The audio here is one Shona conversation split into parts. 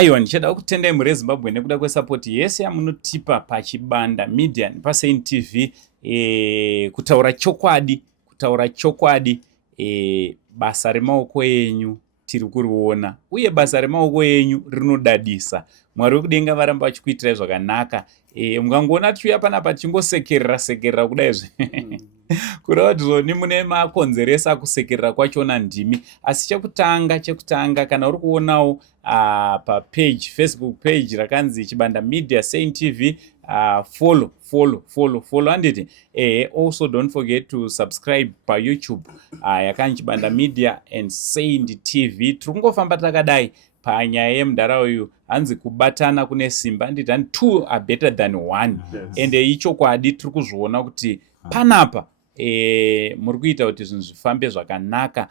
aiwa ndichada kutendai muri Zimbabwe nekuda kwesapoti yese yamunotipa pachibanda media nepaSaint TV. Kutaura chokwadi basa remaoko enyu tiri kuriona, uye basa remaoko enyu rinodadisa. Mwari wekudenga varamba vachikuitirai zvakanaka. Mungangoona tichiuya panapa tichingosekerera kudai kureva kuti zvoni mune makonzeresa akusekerera kwachona ndimi. Asi chekutanga kana uri kuonawo Facebook page rakanzi Chibanda Media Saint TV, follow handiti. Also don't forget to subscribe pa YouTube yakanzi Chibanda Media and Saint TV. Tiri kungofamba takadai panyaya yemudhara uyu, hanzi kubatana kune simba, handiti and two are better than one. And ichokwadi tiri kuzviona kuti panapa muri kuita kuti zvinhu zvifambe zvakanaka.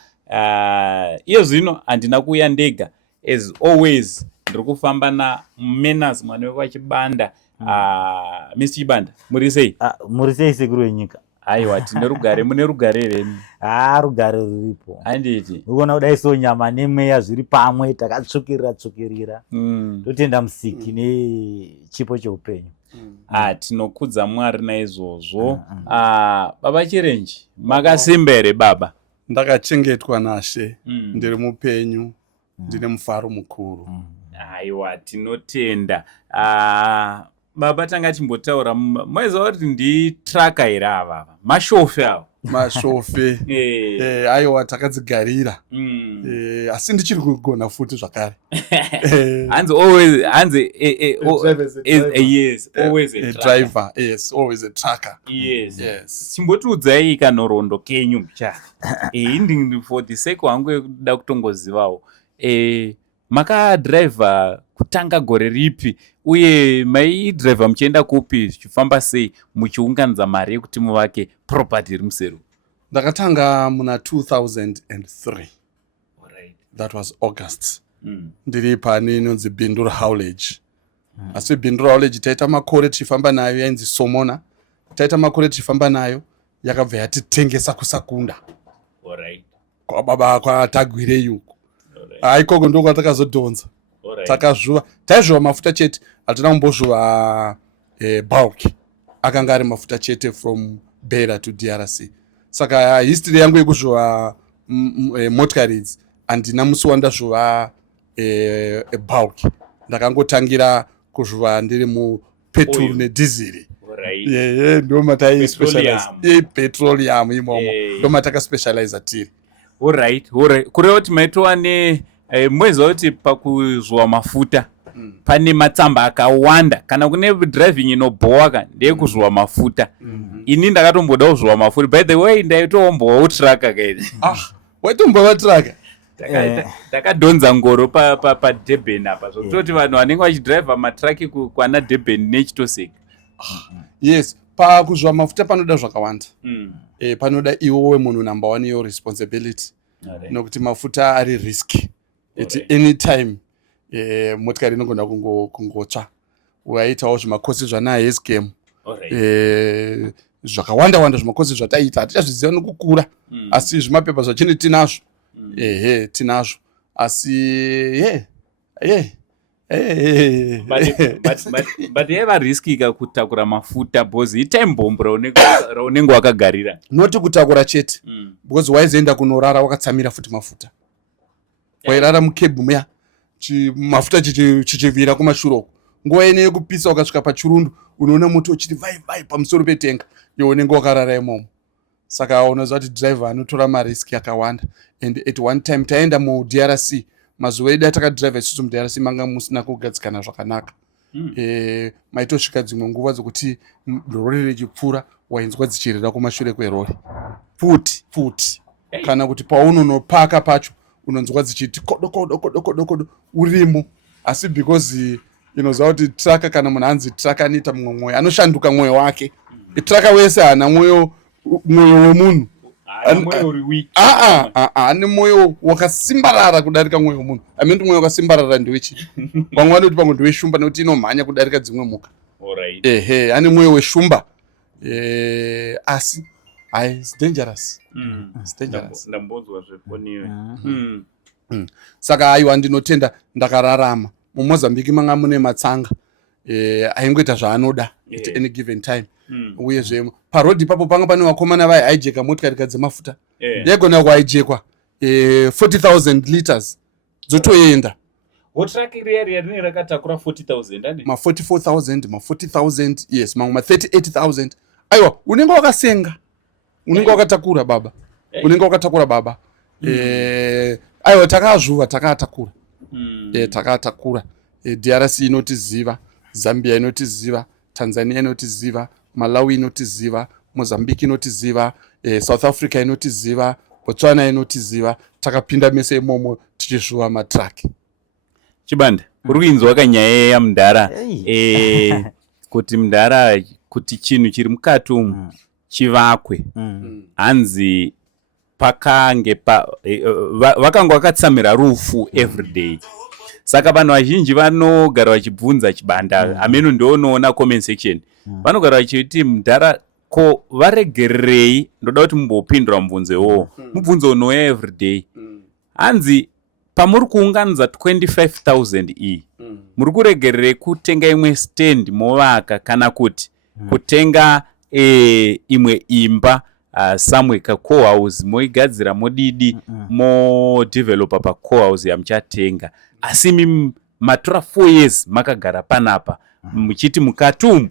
Iyo zvino handina kuuya ndega, as always ndiri kufamba naMenas mwana wechibanda. Mr. Chibanda, muri sei? Muri sei sekuru wenyika? Aiwa, tine rugare. Mune rugare reni? Rugare ruripo. Handiti unoona kudai so nyama nemweya zviri pamwe, takatsvukirira totenda Musiki nechipo cheupenyu. Tinokudza Mwari naizvozvo. Baba Chirenji, makasimba here baba? Ndakachengetwa naShe, ndiri mupenyu, ndine mufaro mukuru. Aiwa, tinotenda. Baba, tanga timbotaura, maiziva kuti nditraka here ava mashofe ava? Mashofe aiwa, takadzigarira. Asi ndichiri kugona futi zvakare. Hanzi always a driver. Yes, always a trucker. Yes. Chimbotiudzai kanhoroondo kenyu mchaka. For the sake wangu yekuda kutongozivawo. Makadriver kutanga gore ripi, uye maidriver muchienda kupi, zvichifamba sei muchiunganidza mari yekuti muvake property iri muSeru? Ndakatanga muna 2003. That was August. Ndiri pane inonzi Bindura Haulage. Asi Bindura Haulage taita makore tichifamba nayo yainzi Somona. Taita makore tichifamba nayo yakabva yatitengesa kuSakunda. Kwa baba kwatagwire yuko. Ikoko ndo kwatakazodhonza. Takazvuva. Taizvuva mafuta chete, hatina kumbozvuva bulk. Akanga ari mafuta chete from Beira to DRC. Saka history yangu yekuzvuva motikari idzi handina musi wandazvuva bulk. Ndakangotangira kuzvuva ndiri mupetrol nedizili. Ndo matai specialize petroleum imomo. Ndo mataka specialize tiri. Alright. Kureva kuti maitova mwezi kuti pakuzvuva mafuta pane matsamba akawanda, kana kune driving inobhowaka ndeyekuzvuva mafuta. Ini ndakatomboda kuzvuva mafuta. By the way, ndaitombova utraka kaidi. Waitombova traka? Takadhonza ngoro paDurban apa, zvokutoti vanhu vanenge vachidriva matraki kwana Durban nechitoseka. Yes, pakuzvuva mafuta panoda zvakawanda. Panoda iwowe munhu number one your responsibility. Nokuti mafuta ari risky. At any time motikari inogona kungotsva. Waitawo zvimakosi zvanaHescam. Zvakawanda zvimakosi zvataita hatichazviziva nokukura. Asi zvimapepa zvachini tinazvo. Tinazvo. Asi but yaiva risky kutakura mafuta because itime bomb raunenge wakagarira. Noti kutakura chete. Because waizoenda kunorara wakatsamira futi mafuta. Wairara mukebhu muya, mafuta chichivira kumashure. Nguva ine yekupisa ukasvika pachirundu, unoona moto uchiti vai pamusoro petenga, iwe unenge wakarara imomo. Saka unoziva kuti driver anotora mariski akawanda. And at one time taenda muDRC, mazuva edu atakadriva isusu muDRC manga musina kugadzikana zvakanaka. Maitosvika dzimwe nguva dzokuti rori richipfuura wainzwa dzichirira kumashure kwerori. Futi. Kana kuti paunonopaka pacho unonzwa dzichiti kodo urimo. Asi because inoziva kuti traka, kana munhu anzi traka anoita mumwe mwoyo, anoshanduka mwoyo wake. Traka wese hana mwoyo wemunhu. Ane mwoyo wakasimbarara kudarika mwoyo wemunhu. Amenti mwoyo wakasimbarara ndewechi. Vamwe vanoti pamwe ndeweshumba nekuti inomhanya kudarika dzimwe mhuka. Ane mwoyo weshumba. Asi it's dangerous. Ndambonzwa zvefoniwe. Saka aiwa ndinotenda ndakararama. mumozambique manga mune matsanga aingoita zvaanoda at any given time uyezve parodhi ipapo panga pane vakomana vaihijeka motikari dzemafuta yaigona kuhijekwa 40,000 liters dzotoenda truck iri rinenge rakatakura 40,000 ma 44,000 ma 40,000 yes mamwe ma 38,000 aiwa unenge wakasenga unenge wakatakura baba unenge wakatakura baba aiwa takazvuva takaatakura takaatakura DRC inotiziva, Zambia inotiziva, Tanzania inotiziva, Malawi inotiziva, Mozambique inotiziva, South Africa inotiziva, Botswana inotiziva, takapinda mese imomo tichizvuva matraki. Chibanda, uri kuinzwa kanyaya yaMudhara kuti Mudhara kuti chinhu chiri mukati umu chivakwe hanzi pakange vakanga vakatsamira rufu everyday. Saka vanhu vazhinji vanogara vachibvunza Chibanda, ameno ndoonoona comment section, vanogara vachiti Mudhara ko varegererei, ndoda kuti mumbopindura mubvunzo iwowo, mubvunzo unouya everyday. Hanzi pamuri kuunganidza 25,000 iyi muri kuregererei kutenga imwe stand movaka kana kuti kutenga imwe imba samwe ka-co-house moigadzira modidi modevelopa pa-co-house yamuchatenga, asi matora 4 years makagara panapa muchiti mukati umu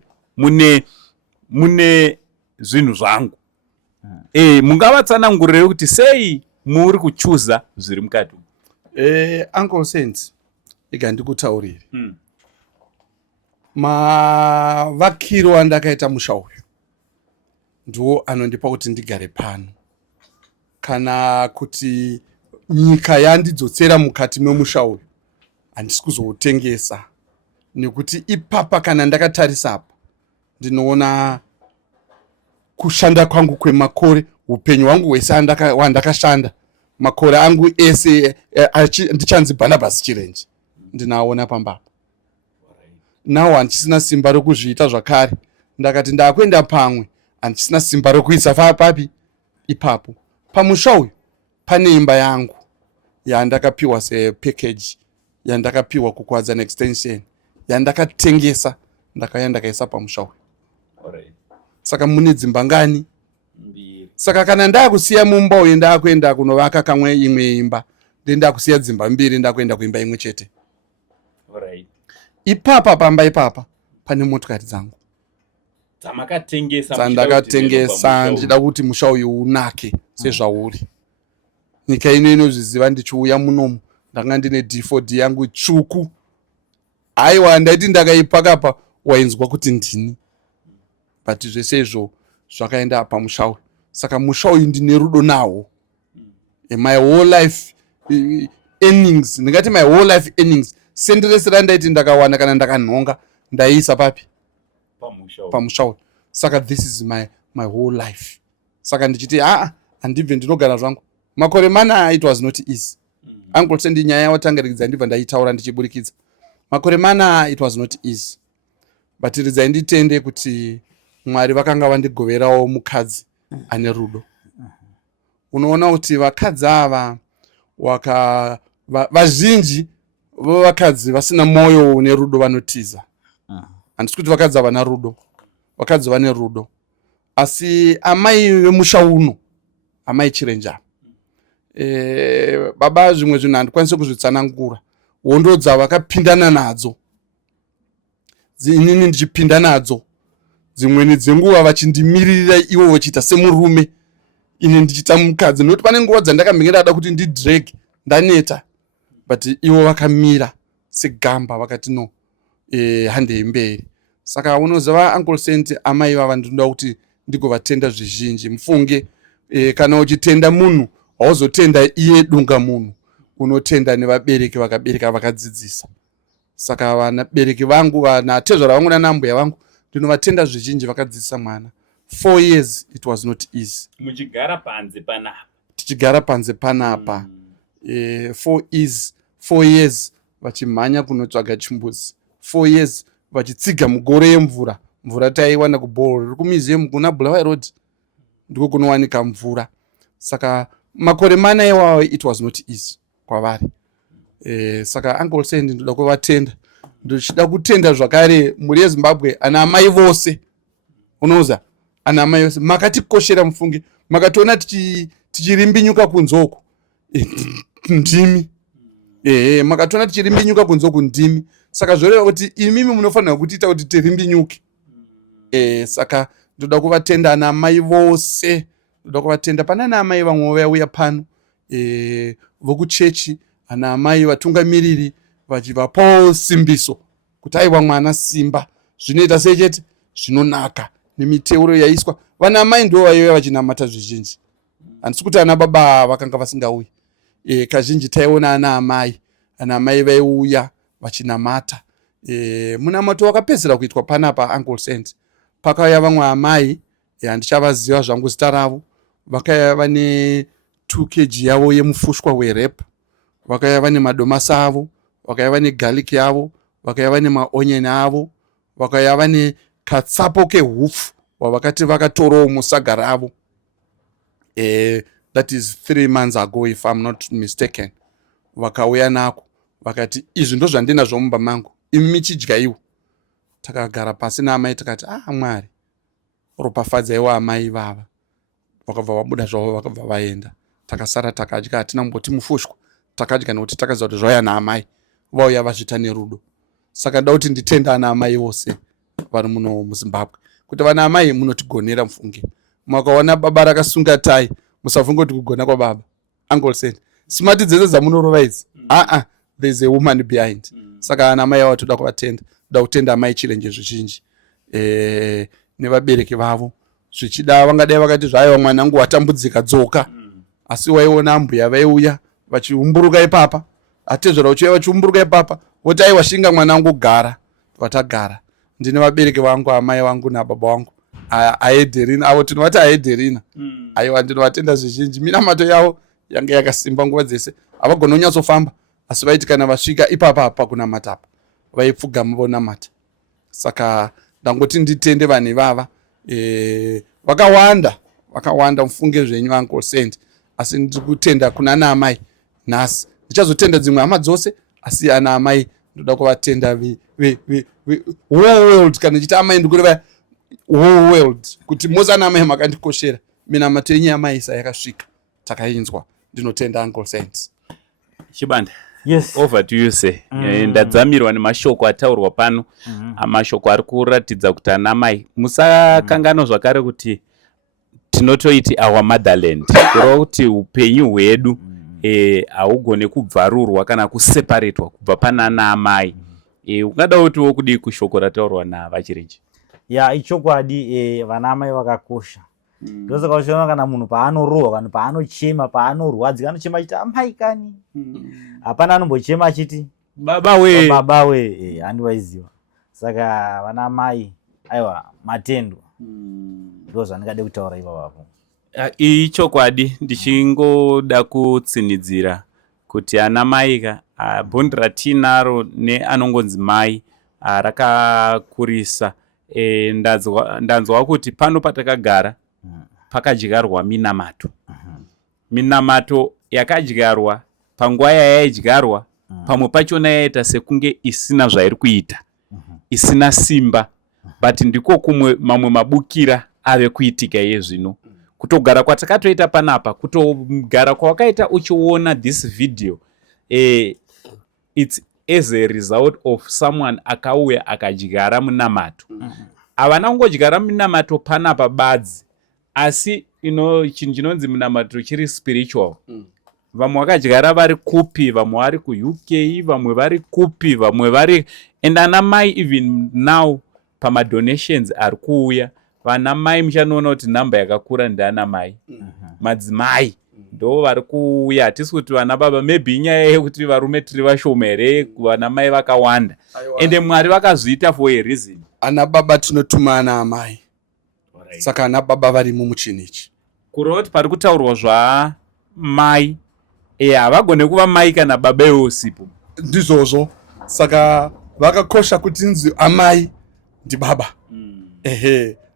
mune zvinhu zvangu. Mungavatsanangurire kuti sei muri kuchuza zviri mukati umu? Uncle Saint, ikandikutaurire mavakiro andakaita musha uyu ndiwo anondipa kuti ndigare pano, kana kuti nyika yandidzotsera mukati memusha uyu handisi kuzoutengesa, nekuti ipapa kana ndakatarisa apa ndinoona kushanda kwangu kwemakore, upenyu hwangu hwese wandakashanda makore angu ese ndichanzi Barnabas Chirenje ndinaona pambapa. Nawo handisina simba rokuzviita zvakare, ndakati ndakwenda pamwe handisina simba rokuisa papi ipapo. Pamusha uyu pane imba yangu yandakapiwa sepackage, yandakapiwa kukwadza neextension, yandakatengesa ndakauya ndakaisa pamusha uyu. Saka mune dzimba ngani? Saka kana ndakusiya mumba uyu ndakuenda kunovaka kamwe imwe imba, ndakusiya dzimba 2 ndakuenda kuimba imwe chete. Ipapa pamba ipapa pane motikari dzangu dzandakatengesa ndichida kuti musha uyu unake sezvauri. Nyika ino inozviziva ndichiuya munomu ndanga ndine D4D yangu tsvuku, aiwa ndaiti ndakaipakapa wainzwa kuti ndini, but zvese izvo zvakaenda pamusha uyu. Saka musha uyu ndine rudo nawo. My whole life earnings, ndingati my whole life earnings, senderesi randaiti ndakawana kana ndakanhonga ndaiisa papi pamusha uyu. Saka this is my whole life. Saka ndichiti handibve ndinogara zvangu makore mana. It was not easy. Uncle Sendi nyaya yawatangarikidza ndibva ndaitaura ndichiburikidza makore mana. It was not easy, but ridzai nditende kuti Mwari vakanga vandigoverawo mukadzi ane rudo. Unoona kuti vakadzi ava vazhinji vevakadzi vasina moyo une rudo vanotiza. Handisi kuti vakadzi havana rudo, vakadzi vane rudo, asi amai vemusha uno, amai Chirenje, baba zvimwe zvinhu handikwanisi kuzvitsanangura, hondo dzavakapindana nadzo, inini ndichipinda nadzo, dzimweni dzenguva vachindimirira ivo vachiita semurume, ine ndichiita mukadzi, nokuti pane nguva dzandakambenge ndada kuti ndidrag ndaneta, but ivo vakamira segamba vakati no, handei mberi. Saka unoziva Uncle Saint, amai vava ndinoda kuti ndigovatenda zvizhinji. Mufunge kana uchitenda munhu hauzotenda iye dunga munhu, unotenda nevabereki vakabereka vakadzidzisa. Saka vanabereki vangu, vanatezvara vangu nanambuya vangu, ndinovatenda zvizhinji vakadzidzisa mwana. 4 years it was not easy. Muchigara panze panapa. Tichigara panze panapa. 4 years vachimhanya kunotsvaga chimbuzi. 4 years vachitsiga mugore yemvura. Mvura taiwana kuborehole riri kumuseum kuna Bulawayo Road, ndiko kunowanika mvura. Saka makore mana iwawo it was not easy kwavari. Saka Uncle Send ndoda kuvatenda, ndochida kutenda zvakare muri yeZimbabwe ana amai vose, unoza ana amai vose makatikoshera mufunge, makationa tichirimbinyuka kunzoku ndimi, makationa tichirimbinyuka kunzoku ndimi, saka zvoreva kuti imimi munofanira kutiita kuti tirimbinyuke. Saka ndoda kuvatenda ana amai vose, ndoda kuvatenda. Pana ana amai vamwe vauya pano vokuchechi, ana amai vatungamiriri vachivapawo simbiso kuti aiwa mwana simba, zvinoita sechete zvinonaka nemiteuro yaiswa. Vana amai ndo vaiuya vachinamata zvizhinji, handisi kuti ana baba vakanga vasingauyi. Kazhinji taiona ana amai vaiuya vachinamata. Munamato wakapedzera kuitwa panapa Uncle Send. Pakauya vamwe amai, handichavaziva zvangu zita ravo, vakauya vane 2 kg yavo yemufushwa werepa, vakauya vane madomasi avo, vakauya vane garlic yavo, vakauya vane maonyeni avo, vakauya vane katsapo kehufu wavakati vakatorawo musaga ravo. That is 3 months ago if I'm not mistaken. Vakauya nako vakati izvi ndo zvandinazvo mumba mangu, imi michidyayiwo. Takagara pasi naamai takati Mwari ropafadzaiwo amai vava. Vakabva vabuda zvavo vakabva vaenda, takasara takadya, hatina mboti mufushwa, takadya nekuti takaziva kuti zvauya naamai vauya vazvita nerudo. Saka ndoda kuti nditenda ana amai vose vari muno muZimbabwe kuti vana amai munotigonera mufunge. Makaona baba rakasunga tai, musafunga kuti kugona kwababa. Uncle Send smart dzese dzamunorova idzi, there's a woman behind. Saka ana amai avo toda kuvatenda, toda kutenda amai chirenje zvizhinji nevabereki vavo. Zvichida vangadai vakati zvaiva mwanangu watambudzika dzoka, asi waiona mbuya vaiuya vachihumburuka ipapa, atezvera uchiuya vachihumburuka ipapa voti aiwa shinga mwanangu gara. Vatagara. Ndine vabereki vangu, amai vangu nababa vangu aEderina, avo tinovati aEderina. Aiwa ndinovatenda zvizhinji, minamato yavo yanga yakasimba nguva dzese. Havagona kunyatsofamba, asi vaiti kana vasvika ipapa pakunamata apa vaipfugama vonamata. Saka ndangoti nditende vanhu ivava. Vakawanda mufunge zvenyu Uncle Send, asi ndiri kutenda kuna ana amai nhasi. Ndichazotenda dzimwe hama dzose, asi ana amai ndoda kuvatenda whole world. Kana ndichiti amai ndikureva whole world, kuti mose ana amai makandikoshera. Minamato yenyu yamaisa yakasvika, takainzwa. Ndinotenda Uncle Send. Chibanda, yes, over to you say. Ndadzamirwa nemashoko ataurwa pano, amashoko ari kuratidza kuti ana mai musakangano zvakare kuti tinotoiti our motherland, kureva kuti upenyu hwedu haugone kubvarurwa kana kuseparatwa kubva pana ana amai. Ungada kutiwo kudii kushoko rataurwa navachirenje? Ichokwadi, vana amai vakakosha. Ndosaka uchiona kana munhu paanorohwa, kana paanochema, paanorwadza, anochema achiti amai kani. Hapana anombochema achiti baba we, baba we, handivaiziva. Saka vana amai, aiwa matendo. Ndo zvandingade kutaura ipapo. Ichokwadi, ndichingoda kutsinidzira kuti ana maika bhondi ratinaro neanongonzi mai rakakurisa. Ndanzwa kuti pano patakagara pakadyarwa minamato. Minamato yakadyarwa panguva yayaidyarwa, pamwe pachona yaita sekunge isina zvairi kuita, isina simba, but ndiko kumwe mamwe mabukira ave kuitika yezvino. Kutogara kwatakatoita panapa, kutogara kwawakaita uchiona this video, it's as a result of someone akauya akadyara munamato. Havana kungodyara munamato panapa badzi, asi chinhu chinonzi munamato chiri spiritual. Vamwe vakadyara vari kupi, vamwe vari kuUK, vamwe vari kupi, vamwe vari, and ana mai even now pamadonations ari kuuya, vana mai muchanoona kuti namba yakakura ndiana mai. Madzimai ndo vari kuuya, hatisi kuti vana baba, maybe inyaya yekuti varume tiri vashoma here, vana mai vakawanda. Ende Mwari vakazviita for a reason. Ana baba tinotuma ana amai. Saka ana baba varimo muchinhu ichi. Kureva kuti pari kutaurwa zvamai, havagone kuva mai kana baba iwosipo. Ndizvozvo. Saka vakakosha kuti nzi amai ndi baba.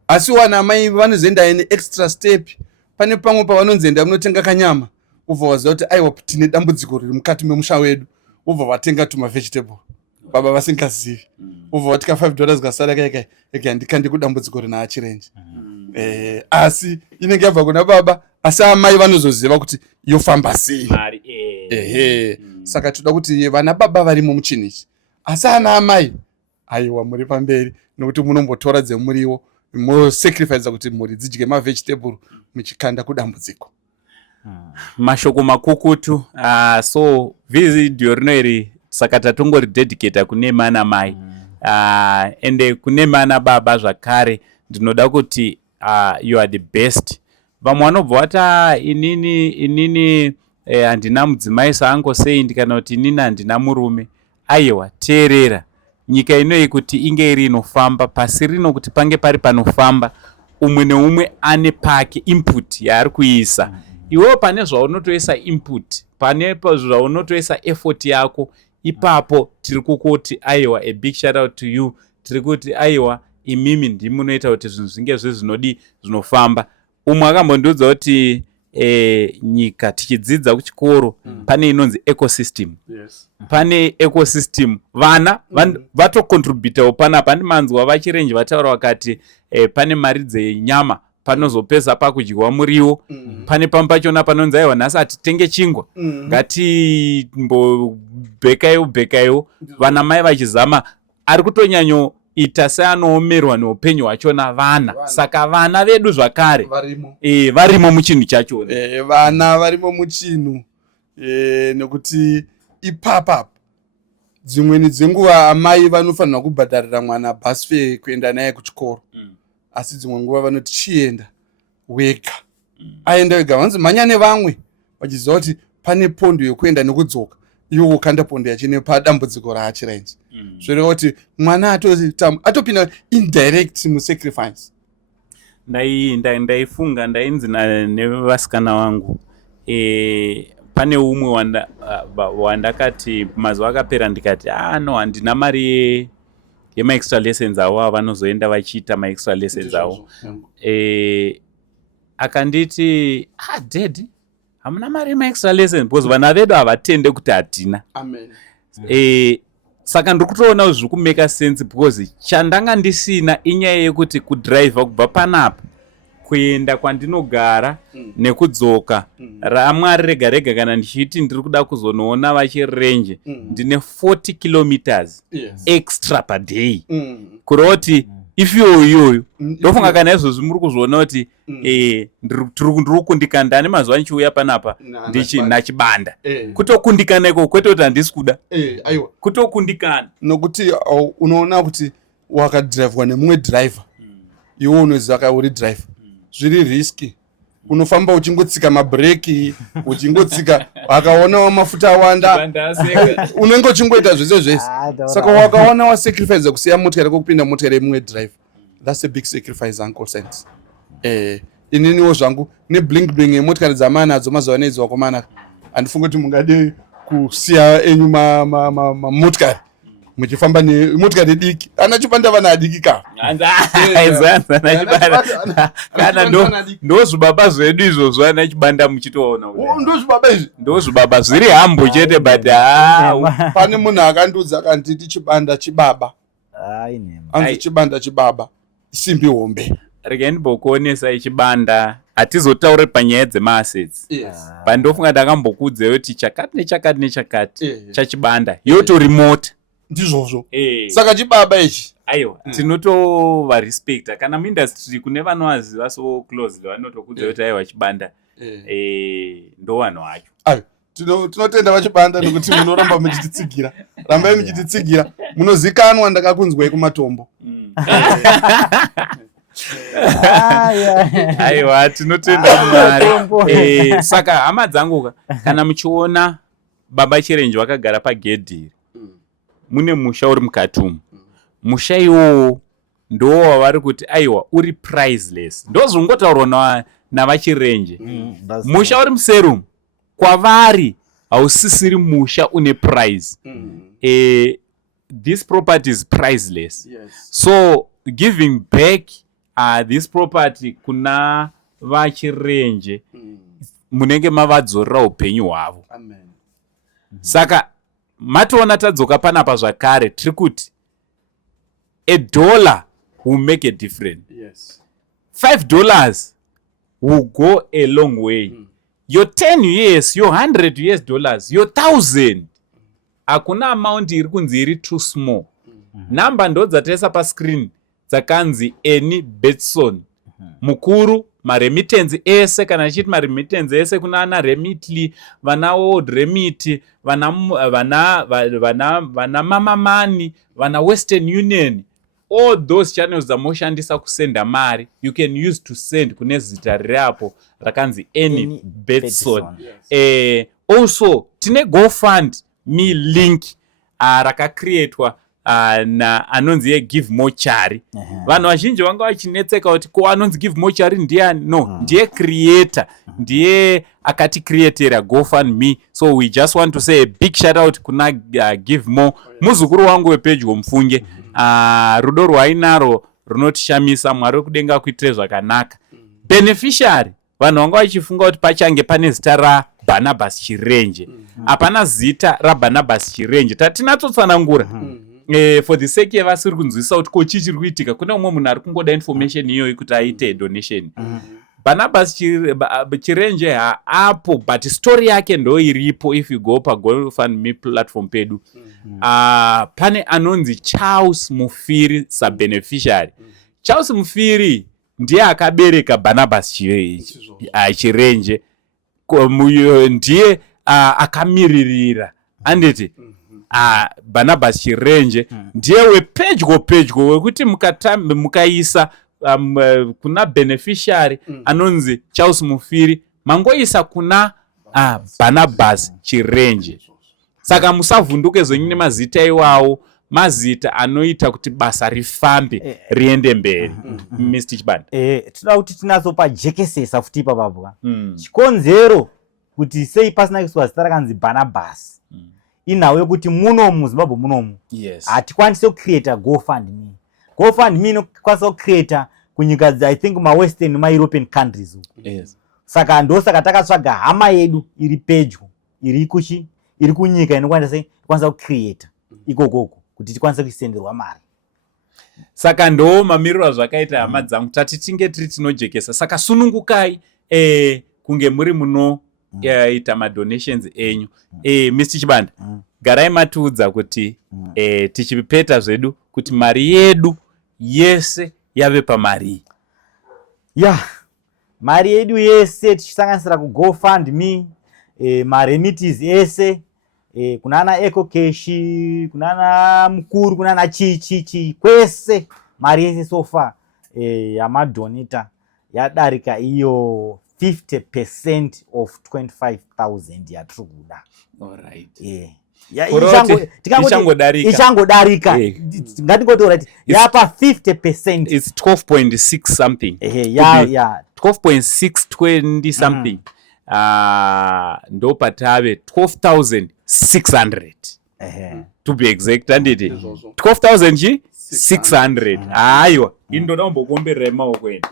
Asi wana amai vanozoenda ne extra step. Pane pamwe pavanonzi enda munotenga kanyama, ubva waziva kuti aiwa tine dambudziko riri mukati memusha wedu, ubva watenga tumavegetable baba vasingazivi ubva watika $5 kasara eka ndikandi kudambudziko rina achirenje asi inenge yabva kuna baba asi amai vanozoziva kuti yofamba sei saka toda kuti vana baba varimo muchinhu ichi asi ana amai aiwa muri pamberi nokuti munombotora dzemuriwo mosacrifice kuti mhuri dzidye mavegetable muchikanda kudambudziko. Mashoko makukutu. So video rino iri saka tatongori dedicate kune mana mai ende kune mana baba zvakare ndinoda kuti you are the best. Vamwe vanobva vata inini handina mudzimai saangosei kana kuti inini handina murume. Aiwa teerera, nyika inoyi kuti inge iri inofamba, pasi rino kuti pange pari panofamba, umwe neumwe ane pake input yaari kuisa. Iwewe pane zvaunotoisa input, pane zvaunotoisa effort yako, ipapo tiri kukuti aiwa a big shout out to you. Tiri kuti aiwa imimi ndimunoita kuti zvinhu zvinge zvinodi zvinofamba. Umwe akambondiudza kuti nyika tichidzidza kuchikoro pane inonzi ecosystem. Pane ecosystem vana vatocontributawo panapa. Ndimanzwa vachirenje vataura vakati pane mari dzenyama panozopeza pakudyiwa muriwo. Pane pamwe pachona panonzi aiwa nhasi atitenge chingwa ngatimbobhekaiwo vana mai vachizama. Ari kutonyanyo ita seanoomerwa neupenyu hwachona vana. Saka vana vedu zvakare varimo muchinhu chachona. Vana varimo muchinhu nekuti ipapa dzimweni dzenguva amai vanofanirwa kubhadharira mwana bus fare kuenda naye kuchikoro. Asi dzimwe nguva vanoti chienda wega. Aenda wega vanzi mhanya nevamwe vachiziva kuti pane pondo yekuenda nekudzoka. Iwo ukanda pondo yachine padambudziko raachirenje. Zvoreva kuti mwana atopinda indirect musacrifice. Ndaifunga ndainzi nevasikana vangu pane umwe wandakati mazuva akapera ndikati no handina mari yemaextra lessons avo vanozoenda vachiita maextra lessons avo. Akanditi dad hamuna mari yemaextra lessons because vana vedu havatende kuti hatina. Saka ndiri kutoona zviri kumeka sense because chandanga ndisina inyaya yekuti kudhiraivha kubva panapa kuenda kwandinogara nekudzoka ramwari rega rega kana ndichiti ndiri kuda kuzonoona vachirenje ndine 40 kilometers extra per day. Kureva kuti ifyo iyoyo ndofunga kana izvozvi muri kuzoona kuti ndiri kundikana. Ane mazuva nichiuya panapa nachibanda kutokundikana iko kwete kuti handisi kuda kutokundikana nokuti unoona kuti wakadhiraivwa nemumwe dhiraivha iwe unoziva kai uri dhiraivha zviri riski. Unofamba uchingotsika mabhireki uchingotsika akaonawo mafuta awanda unenge uchingoita zvese zvese. Saka wakaona wasacrifice kusiya motikari kokupinda motikari yemumwe dhiraivha. That's a big sacrifice uncle sense. Ininiwo zvangu neblink bling yemotikari dzamanadzo mazuva nedzi wakomana handifunga kuti mungade kusiya enyu mamotikari muchifamba nemotikari diki. Ana chipanda vana adiki ka kana ndozvibaba zvedu izvozvo ana chibanda muchitoona ndozvibaba izvi ndozvibaba zviri hambo chete but pane munhu akandiudza akanditi chibanda chibaba anzi chibanda chibaba simbi hombe. Regai ndimbokuonesai chibanda. Hatizotaure panyaya dzemaassets. Pandofunga ndakambokuudza kuti chakati nechakati nechakati chachibanda yotorimota ndizvozvo. Saka chibaba ichi aiwa tinotova respecta kana muindustry kune vanovaziva so closely vanotokudza kuti aiwa chibanda ndo vanhu vacho. Tinotenda vachibanda nokuti munoramba muchititsigira. Rambai muchititsigira. Munozikanwa ndakakunzwai kumatombo. Aiwa tinotenda Mwari. Saka hama dzangu kana muchiona baba chirenje vakagara pagedhi mune musha uri mukati umu. Musha iwowo ndo wavari kuti aiwa uri priceless. Ndozvingotaurwa navachirenje. Musha uri muserum kwavari hausisiri musha une price. This property is priceless. So giving back this property kuna vachirenje munenge mavadzorera upenyu hwavo. Saka matoona tadzoka panapa zvakare tiri kuti $1 will make a difference. Yes. $5 will go a long way. Your 10 years, your $100, your 1,000. Hakuna amount iri kunzi iri too small. Number ndo dzataisa pa screen dzakanzi Eni Betson. Mukuru maremittance ese kana achiti maremittance ese kuna ana Remitly, vana World Remit, vana Mama Money, vana Western Union. All those channels dzamoshandisa kusenda mari you can use to send kune zita rapo rakanzi Eni Betson. Also tine GoFundMe link rakacreatwa na anonzi Give Mochari. Vanhu vazhinji vanga vachinetseka kuti ko anonzi Give Mochari ndiani? No, ndiye creator, ndiye akati createra GoFundMe. So we just want to say a big shout out kuna Give Mo. Muzukuru wangu wepedyo Mfunge. Rudo rwainaro runotishamisa, Mwari wekudenga kuitire zvakanaka. Beneficiary vanhu vanga vachifunga kuti pachange pane zita raBarnabas Chirenje. Hapana zita raBarnabas Chirenje. Tatinatsotsanangura for the sake yevasiri kunzwisa kuti ko chichiri kuitika. Kuna umwe munhu ari kungoda information iyoyi kuti aite donation. Barnabas Chirenje haapo, but story yake ndo iripo. If you go pa GoFundMe platform pedu, pane anonzi Charles Mufiri beneficiary. Charles Mufiri ndiye akabereka Barnabas Chirenje, ndiye akamiririra anditi Barnabas Chirenje ndiye wepedyo wekuti mukaisa kuna beneficiary anonzi Charles Mufiri mangoisa kuna Barnabas Chirenje. Saka musavhunduke zvenyu nemazita iwawo, mazita anoita kuti basa rifambe riende mberi. Mr. Chibanda, tinoda kuti tinazopajekesesa futi ipapapo. Chikonzero kuti sei pasina kuiswa zita rakanzi Barnabas inhau yekuti munomu muZimbabwe munomu hatikwanisi kucreata GoFundMe. GoFundMe inokwanisa kucreata kunyika I think ma-Western ma-European countries. Saka ndosaka takatsvaga hama yedu iri pedyo, iri kunyika inokwanisa kucreata ikokoko kuti tikwanise kuisenderwa mari. Saka ndo mamiriro azvakaita hama dzangu, tati tinge tiri tinojekesa. Saka sunungukai kunge muri muno ita madonations enyu. Mr. Chibanda, garai matiudza kuti tichipeta zvedu kuti mari yedu yese yave pamari. Mari yedu yese tichisanganisira ku GoFundMe, maremities ese, kuna ana EcoCash, kuna ana Mukuru, kuna ana chichi kwese mari yese so far yamadonata yadarika iyo 50% of 25,000 yatiri kuda. Ichangodarika. Ngatingotora kuti yapa 50%. It's 12.6 something. 12.620 something. Ndo patave 12,600. To be exact, anditi 12,600. Aiwa, indoda umbokomberera maoko enu.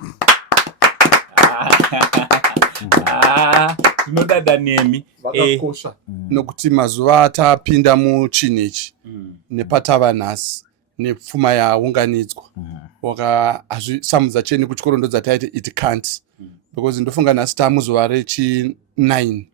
Tinodada nemi vakakosha nokuti mazuva atapinda muchinhichi nepatava nhasi nepfuma yaunganidzwa samudza cheni kuchikoro ndo dzataiti it can't, because ndofunga nhasi tamuzuva rechi9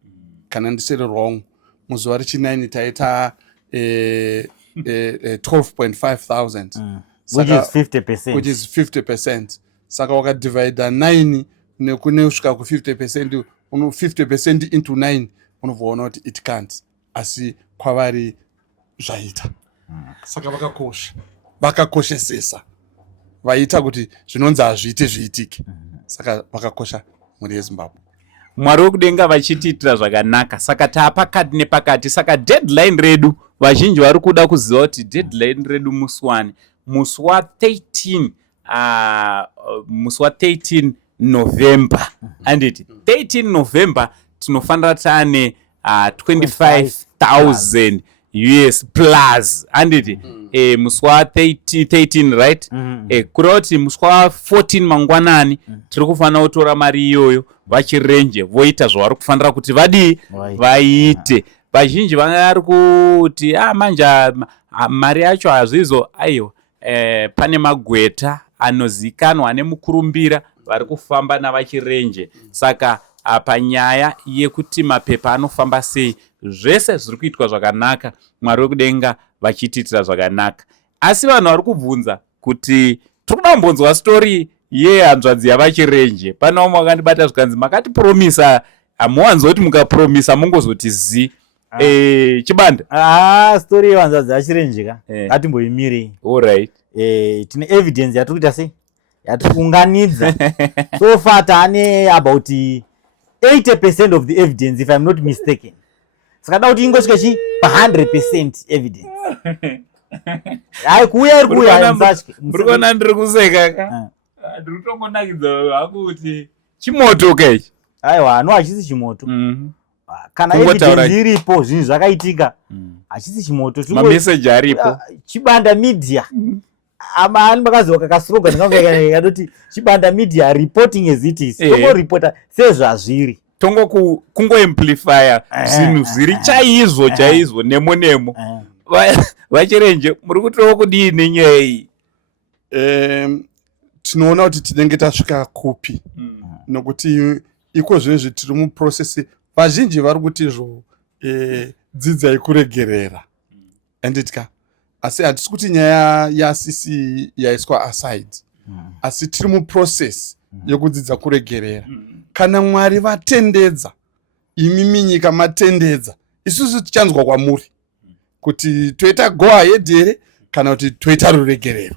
kana ndisiri wrong, muzuva rechi9 taita 12,500 which is 50%. Saka wakadivida 9 nekusvika ku50%, 50% into 9 unobvaona kuti it can't, asi kwavari zvaita. Saka vakakoshesesa vaita kuti zvinonzi hazviite zviitike. Saka vakakosha mhuri yeZimbabwe. Mwari wekudenga vachitiitira zvakanaka. Saka taapakati nepakati. Saka deadline redu vazhinji vari kuda kuziva kuti deadline redu musi wani, musi wa13 November. Anditi 13 November tinofanira tane 25,000 US plus. Anditi musi wa13 right? Kureva kuti musi wa14 mangwanani tiri kufanira kutora mari iyoyo vachirenje voita zvavari kufanira kuti vadii vaite. vazhinji vari kuti manje mari yacho hazvizo. Aiwa, pane magweta anozikanwa nemukurumbira vari kufamba navachirenje. Saka panyaya yekuti mapepa anofamba sei, zvese zviri kuitwa zvakanaka, Mwari wekudenga vachitiitira zvakanaka. Asi vanhu vari kubvunza kuti tiri kuda kumbonzwa stori yehanzvadzi yavachirenje. Pane vamwe vakandibata zvikanzi makati promisa, hamuwanzi kuti mukapromisa mungozoti zi. Chibanda, stori yehanzvadzi yachirenje ka ngatimboimirei. Alright. Tine evidence yatiri kuita sei, yatiri kuunganidza. So far taane about 80% of the evidence, if I'm not mistaken. Saka da kuti ingosvika chi pa 100% evidence. Hai kuuya iri kuuya msachke. Murikona ndiri kuseka ka. Ndiri kutongonakidza haku kuti chimoto kechi. Aiwa, hachisi chimoto. Kana evidence iripo zvinhu zvakaitika, hachisi chimoto. Mameseji aripo. Chibanda media. Amani makaziwa kakasroga ndingange Chibanda media reporting as it is. Tongo reporter sezvazviri. Tongo kungo amplifier zvinhu zviri chaizvo nemo. Vachirenje muri kutoa kudini nyaya iyi? Tinoona kuti tinenge tasvika kupi, nokuti iko zvezvi tiri muprocess. Vazhinji vari kuti izvo dzidzai kuregerera, anditika. Asi hatisi kuti nyaya yasisi yaiswa aside, asi tiri muprocess yokudzidza kuregerera. Kana Mwari vatendedza, imi minyika matendedza, isusu tichanzwa kwamuri kuti toita go ahead here kana kuti toita ruregerero.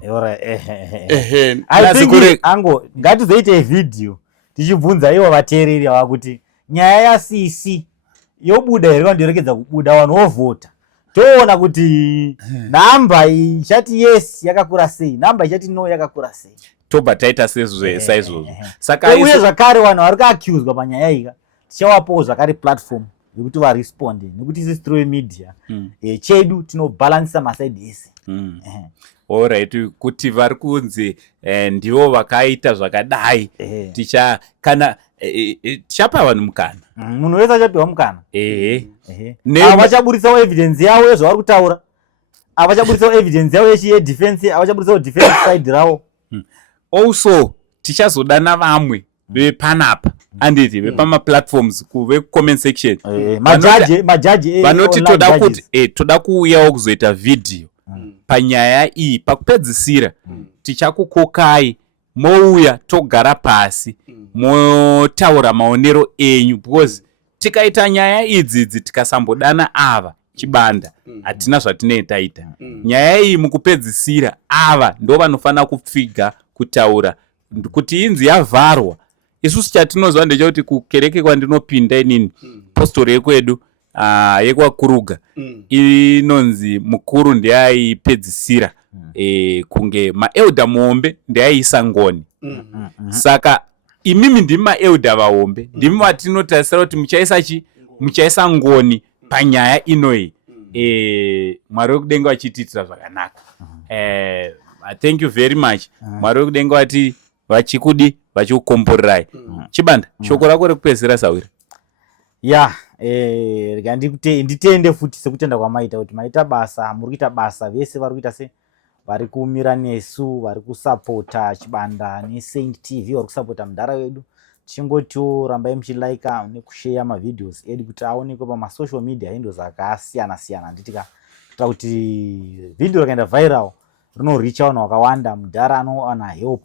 Ango ngatizoite video tichibvunza ivo vateereri ava kuti nyaya yaCC yobuda here kana ndiregedza kubuda, vanhu vovhota. Toona kuti namba ichati yes yakakura sei, namba ichati no yakakura sei. Tobva taita saizvozvo. Saka uye zvakare vanhu vari kuaccuswa panyaya iyi tichawapowo zvakare platform yekuti varesponde, nekuti isi through media chedu tinobalancisa masaidi ese. Alright, kuti vari kunzi ndivo vakaita zvakadai, tichapa vanhu mukana. Munhu wese achapiwa mukana. Vachaburitsawo evidence yavo yezvavari kutaura, vachaburitsawo evidence yavo yedefense, vachaburitsawo defense side ravo. Also tichazodana vamwe vepanapa anditi vepamaplatforms vecomment section majaji vanoti toda kuuyawo kuzoita video panyaya iyi. Pakupedzisira tichakukokai mouya togara pasi motaura maonero enyu, because tikaita nyaya idzidzi tikasambodana ava Chibanda hatina zvatinenge taita. Nyaya iyi mukupedzisira ava ndo vanofanira kupfiga kutaura kuti inzi yavharwa. Isusu chatinozwa ndechekuti kukereke kwandinopinda inini postori yekwedu yekwakuruga inonzi mukuru ndiaipedzisira kunge maelda muombe ndiaisa ngoni. Saka imimi ndimi maelda vaombe, ndimi vatinotarisira kuti muchaisa ngoni panyaya inoyi. Mwari wekudenga vachitiitira zvakanaka. Thank you very much. Mwari wekudenga vati vachikudi vachikukomborerai. Chibanda, shoko rako rekupedzisira Sawira. Rega nditende futi sekutenda kwamaita kuti maita basa, muri kuita basa, vese vari kuita se vari kumira nesu, vari kusapota Chibanda neSaint TV, vari kusapota mudhara wedu. Chingotiwo rambai muchilike nekushare mavideos edu kuti aonekwe pamasocial media endo zvakasiyana-siyana. Nditika kuita kuti video rakaenda viral rinoreach vanhu vakawanda, mudhara anowana help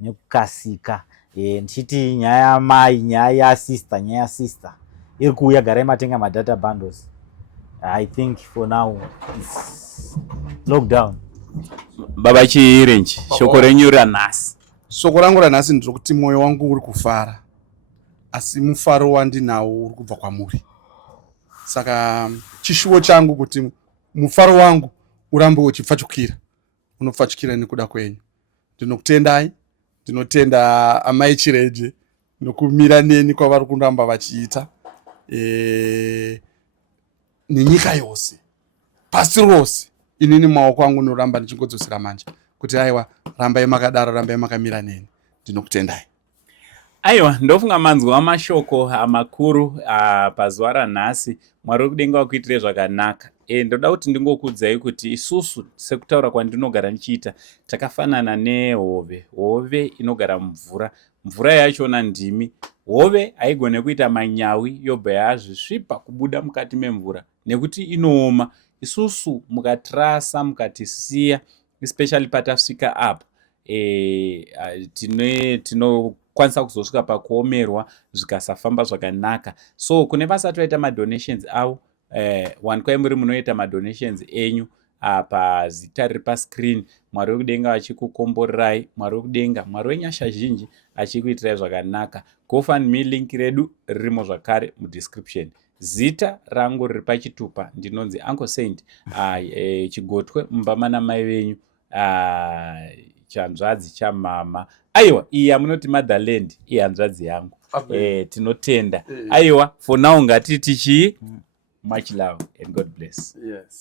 nekukasika. Ndichiti nyaya yamai, nyaya yasister, nyaya yasister iri kuuya, garai matenga madata bundles. I think for now it's lockdown. Baba Chirenje, shoko renyu ranhasi. Shoko rangu ranhasi ndiri kuti mwoyo wangu uri kufara, asi mufaro wandinawo uri kubva kwamuri. Saka chishuwo changu kuti mufaro wangu urambe uchipfachukira, unopfachukira nekuda kwenyu. Ndinokutendai, ndinotenda amai Chirenje nokumira neni kwavari kuramba vachiita, nenyika yose, pasi rose. Inini maoko angu noramba ndichingodzosera manja kuti aiwa, rambai makadaro, rambai makamira neni. Ndinokutendai. aiwa ndofunga manzwa amashoko amakuru pazuva ranhasi. Mwari wekudenga wakuitire zvakanaka. Ndoda kuti ndingokuudzai kuti isusu sekutaura kwandinogara ndichiita takafanana nehove. Hove inogara mumvura, mvura yachona ndimi. Hove haigone kuita manyawi yobva yazvisvipa kubuda mukati memvura nekuti inooma. Isusu mukatirasa mukatisiya, especially patasvika apa, tinokwanisa kuzosvika pakuomerwa zvikasafamba zvakanaka. So kune vasati vaita madonations avo, wankwai muri munoita madonations enyu pazita riri pascreen, Mwari wekudenga achikukomborerai, Mwari wekudenga, Mwari wenyasha zhinji achikuitirai zvakanaka. GoFundMe link redu ririmo zvakare mudescription. Zita rangu riri pachitupa, ndinonzi Uncle Saint, Chigotwe, mumba mana mai venyu, chanzvadzi chamama. Aiwa, iyi yamunoti Motherland ihanzvadzi yangu. Tinotenda. Aiwa, for now ngati tichi. Much love and God bless. Yes.